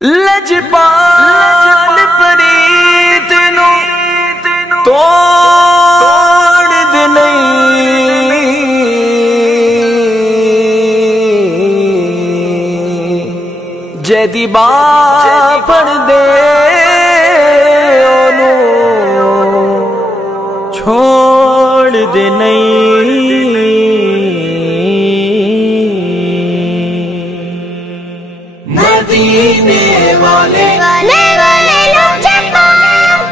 لجپال پریت نو توڑ دے نہیں جیدی با پڑ دے اونو چھوڑ دے نہیں مدینے والے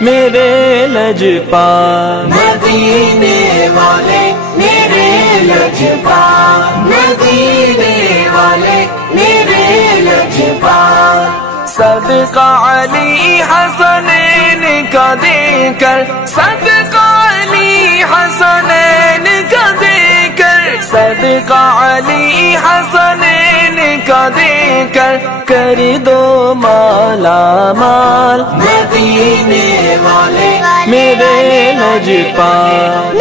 میرے لجپال مدینے والے میرے لجپال مدینے والے میرے لجپال صدقہ علی حسنین کا دے کر صدقہ علی حسنین کا دے کر صدقہ علی حسنین کا دے کر کر دو مالا مال مدینے والے میرے لجپال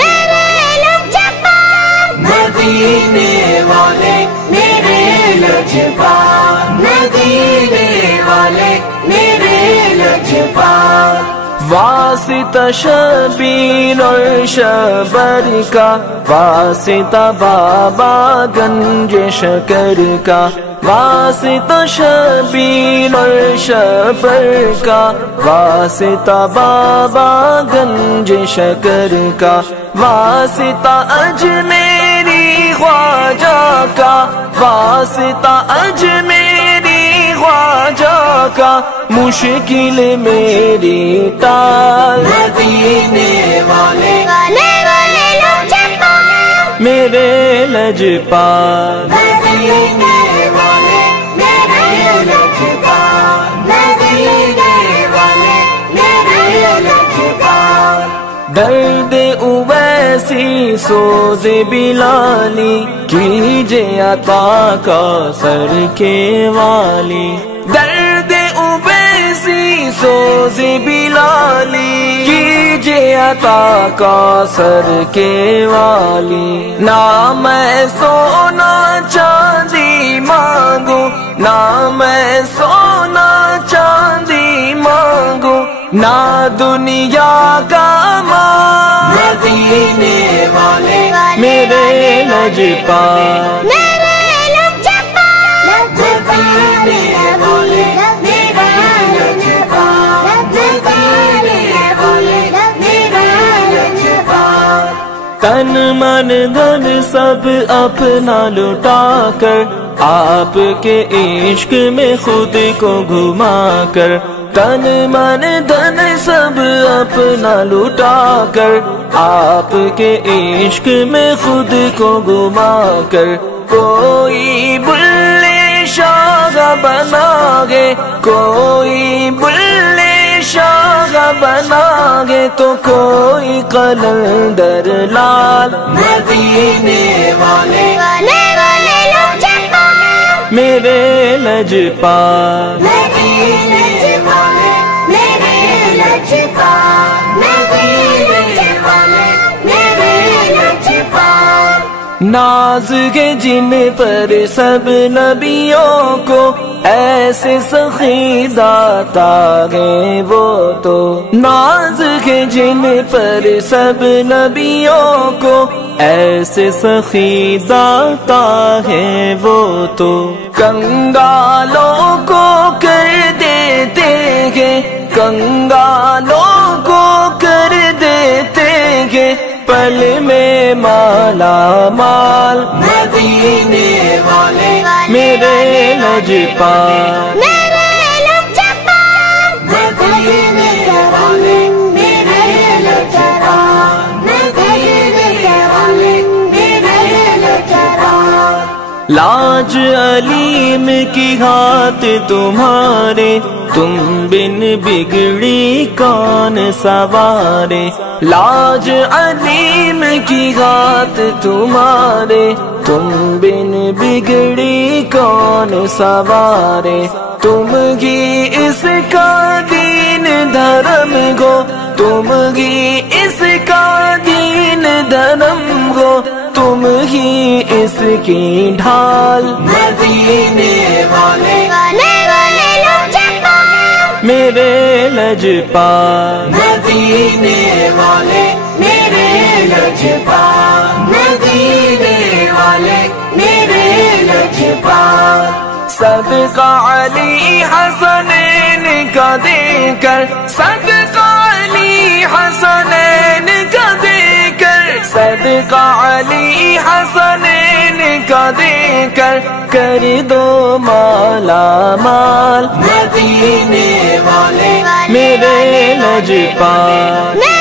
مدینے والے میرے لجپال مدینے والے میرے لجپال واسطہ شبیر اور شبر کا واسطہ بابا گنج شکر کا واسطہ شبیر اور شبر کا واسطہ بابا گنج شکر کا واسطہ اجمیری خواجہ کا واسطہ اجمیری خواجہ کا مشکل میری ٹال مدینے والے میرے لجپال مدینے والے میرے لجپال مدینے والے میرے لجپال درد اویسی سوز بلالی کیجے عطا کا سر کے والی درد اویسی سوز بلالی کیجے عطا کا سر کے والی نہ میں سونا چاندی مانگو نہ میں سونا چاندی مانگو نہ دنیا کا مال مدینے والے میرے لجپال مدینے والے میرے لجپال مدینے والے میرے لجپال تن من دھن سب اپنا لٹا کر آپ کے عشق میں خود کو گھما کر تن من دھن سب اپنا لٹا کر آپ کے عشق میں خود کو گھما کر کوئی بلے شاہ بنا گے کوئی بلے شاہ بنا گے تو کوئی قلندر لال مدینے والے میرے لجپال مدینے والے میرے لجپال مدینے والے میرے لجپال ناز کے جن پر سب نبیوں کو ایسے سخی داتا گئے وہ تو ناز کے جن پر سب نبیوں کو ایسے سخی داتا ہے وہ تو کنگالوں کو کر دیتے گے کنگالوں کو کر دیتے گے پل میں مالا مال مدینے والے میرے لجپال مدینے والے میرے لجپال مدینے والے میرے لجپال لاج علیم کی ہاتھ تمہارے تم بن بگڑی کون سوارے لاج علیم کی ہاتھ تمہارے تم بن بگڑی کون سوارے تم ہی اس کا دین دھرم گو تم ہی اس کا دین دھرم گو تم ہی اس کی ڈھال مدینے والے میرے لجپال مدینے والے میرے لجپال مدینے والے میرے لجپال صدقہ علی حسنین کا دے کر صدقہ علی حسنین کا دے کر صدقہ علی حسنین کا دے کر دو مالا مال مدینے والے میرے لجپال